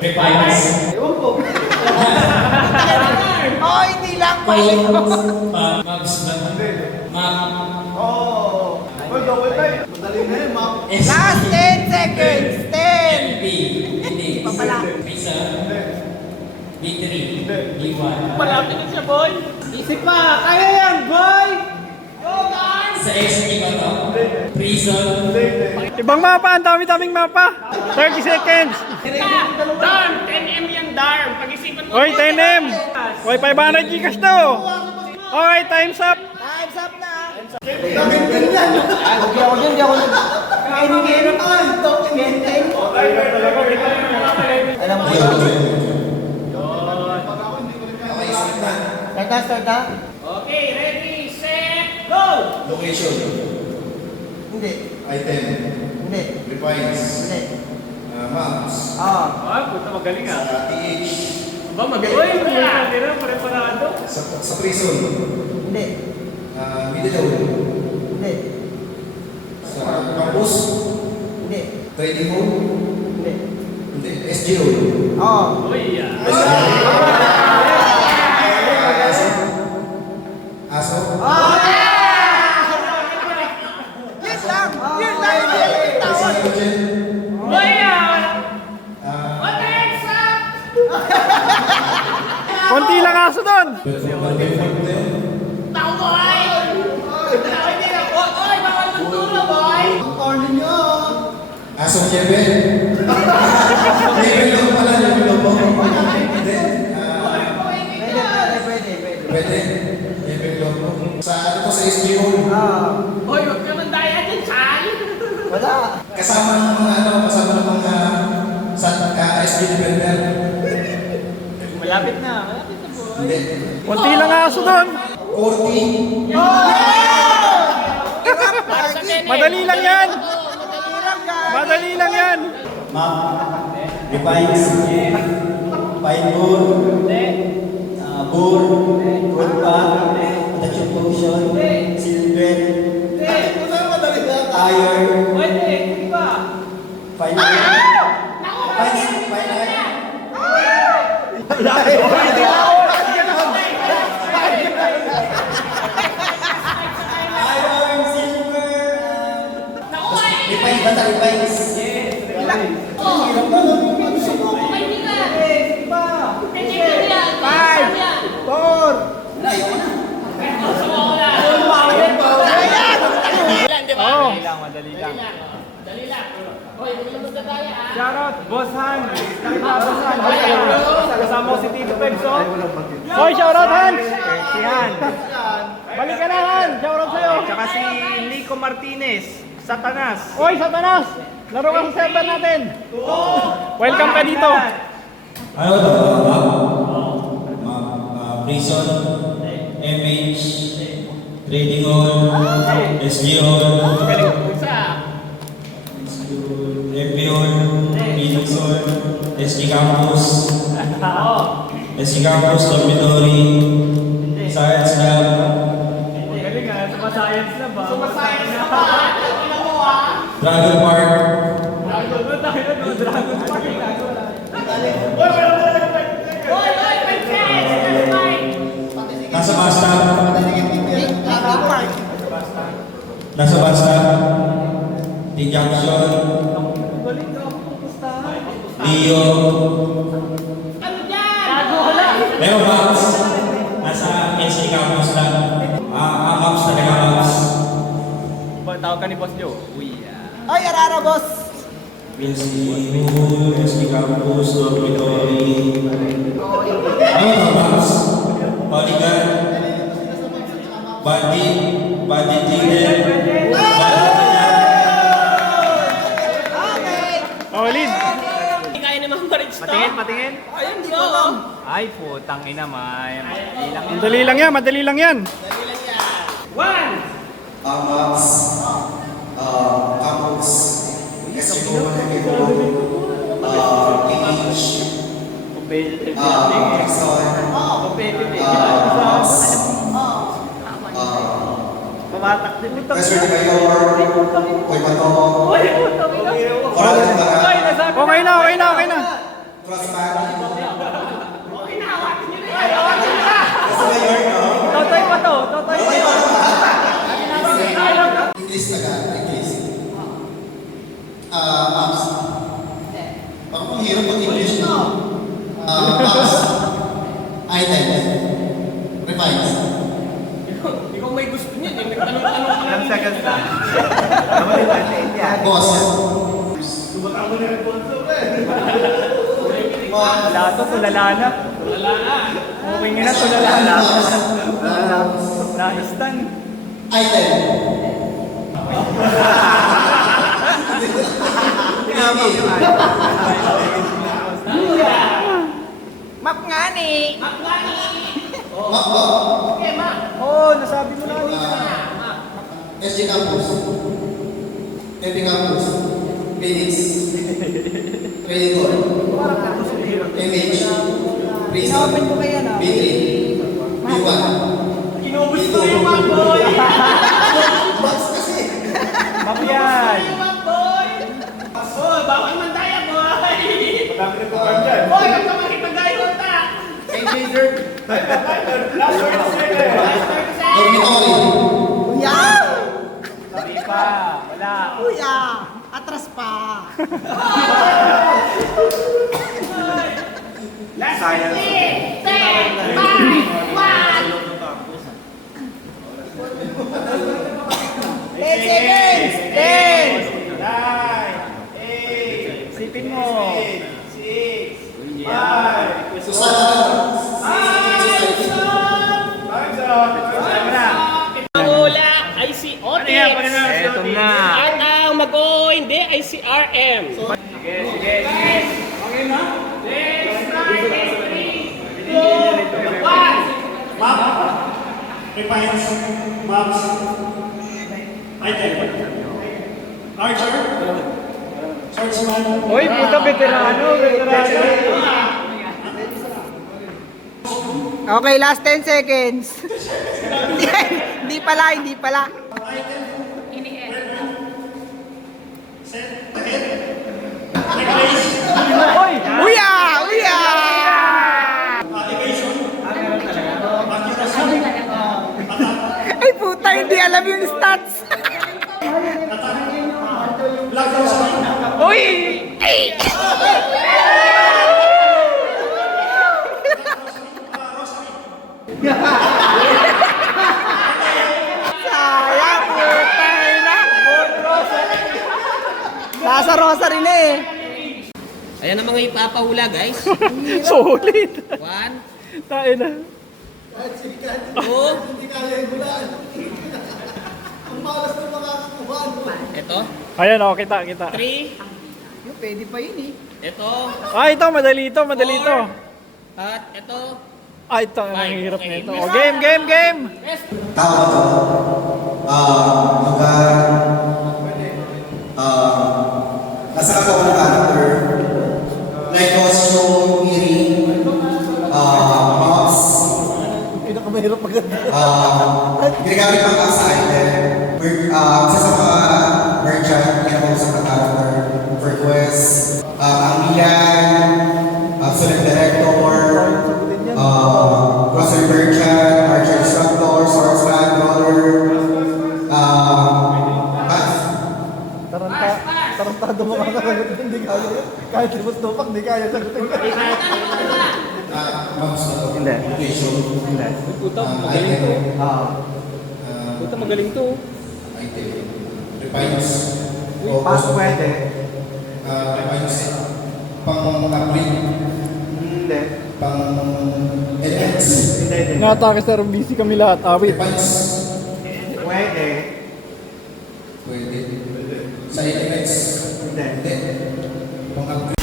Refines. Ewan ko. Oh, hindi lang po. Mags ba? Mag. Oo. Well, double time. Madali na yun, ma'am. Last 10 seconds. 10. MP. Hindi. Pa pala. Visa. B3. B1. Malapit na siya, boy. Isip pa. Kaya yan, boy. Sa SG ba to? Prison. Ibang mapa, ang dami-daming mapa. 30 seconds. Darm, 10M yan, Darm. Pag-isipan mo. Oy, 10M. Oy, 500 Gcash to. Okay, time's up. Time's up na. Huwag ako dyan, di ako nag... Kainin ko ito. Gendeng. Alam mo yun. Start na? Okay, ready, set, go! Location. Hindi. Item. Hindi. Refines. Hindi. Maps. Ah, puta magaling ah. TH. Ba, magaling. Uy, pare-parado, pare-parado. Sa prison. Hindi. Middle. Hindi. Sa campus. Hindi. Trading hall. Hindi. Hindi. SGO. Oo. Uy, ah. Aso. Yun lang. Yun lang. Yung tawag. Uy, ah. Ah, What the heck's up? Konti lang aso doon. Tao, boy! Tao, hindi na. Oy, bawal magturo, boy! Corny nyo. Asong Jebe. Level lang pala. Level lang po. Hindi. Pwede. Pwede. Level lang po. Sa ano to sa SGO. Hoy, huwag ka mandaya dyan, Chay! Wala. Kasama ng mga ano. Kasama ng mga sa SG Defender. Malapit na, malapit na, boy. Hindi. Konti lang aso doon. 40. Madali lang yan. Madali lang yan. Map, refines, fine board, board, kurpa, protection potion, silver, tire, Pwede, hindi ba? fine board, fine iron, silver, refines, basta refines. Oo. Madali lang. Hoy, huwag lang magdadaya, ah. Shoutout, Boss Han. Boss Han. Kasama ko si Tito Pegs, oh. Hoy, shoutout, Hans. Si Han. Balik ka na, Han. Shoutout sa'yo. Tsaka si Nico Martinez. Satanas. Hoy, Satanas. Laro ka sa server natin. Welcome ka dito. Ano to? Prison, MH, Trading Hall, SG Hall, FB Hall, Phoenix Hall, SG Campus, SG Campus, Dormitory, Science Lab, Galing ah, suma-science na ba? Suma-science na ba? Dragon Park, Dragon Park. nasa basta, nasa basta, D-Junction, Leo, Leo Max, nasa SG Campus lang, Max talaga Max, Tawag ka ni Boss Joe. Uy, ah. Ay, Arara, boss. SG Campus, Dormitory, ano Max, Polygon, Bandit Leader, Oh, Lin. Hindi kaya naman ma-reach to. Patingin. Ayun, di ko alam. Ay, putang ina, may. Madali lang yan, madali lang yan. One! Maps. Campus. SGO. TH. Pumatak din. President Mayor. Koy Bato. Okay na. Cross Maps. Parang ang hirap mag-English no? Maps. Item. Revise. Ikaw may gusto niya. Nagtanong-tanong ka lang. Ilang seconds na. Naman yung 28 yan. Boss. Wala to, tulala na. Wala na. Okay nga na, tulala na. Naistan. Item. Map nga ni. Oo, nasabi mo na kanina. SG Campus. FB Campus. Phoenix. Creditor. MH. Prison. Open ko kaya na. B3. B1. Kinubos ko yung mga boy. Box kasi. Map yan. Yung mga boy. Oh, bawal man tayo, boy. Dami na po kayo dyan. Boy, huwag ka makipag-tayo ta. Dormitory. Kuya! Sorry pa. Wala. Kuya! Atras pa! Last Science. 10, 5, 1. 10 seconds! 10! Isipin mo. Susana. Wala ay si Otis. Eto na. At ang mag-o hindi ay si RM. Sige, sige, sige. Okay na? Let's start this 3, 2, 1. Map, Refines, Maps, Item, Archer, Swordsman, Uy, puta, veterano, veterano. Okay, last 10 seconds. Hindi pala, hindi pala. Uy! Uya! Uya! Ay puta, hindi alam yung stats. Uy! Sayang, puta na. Nasa rosary na eh. Ayan ang mga ipapahula, guys. Solid. 1, Tayo na. 2, ito, Ayan, oh, kita, kita. 3, Yung pwede pa yun eh. ito, Ah, ito, madali ito, madali ito. at ito. Ah, ito, ang hirap nito. Oh, game, game, game! Tao to. Lugar. Nasa katawan ng character. Like costume, earring. Mouse. Pinakamahirap maganda. Ginagamit pang sa item. Isa sa mga merchant, pinakausap ng character for quest. Ang Milan, Absolute Director, Grocery Merchant, Archer Instructor, Swordsman, Brawler, Tarantado mo ka sagutin, hindi kaya yun. Kahit limos tupak, hindi kaya sagutin ka. Mouse na to. Hindi. Location. Hindi. Puta, magaling to. Puta, magaling to. Item. Refines. Pass pwede. Refines. Pang-upgrade. Hindi. Pang-elements. Hindi. Nga-atake sir, busy kami lahat. Awit. Refines. Pwede. Pwede. Sa elements. Hindi. Hindi. Pang-upgrade.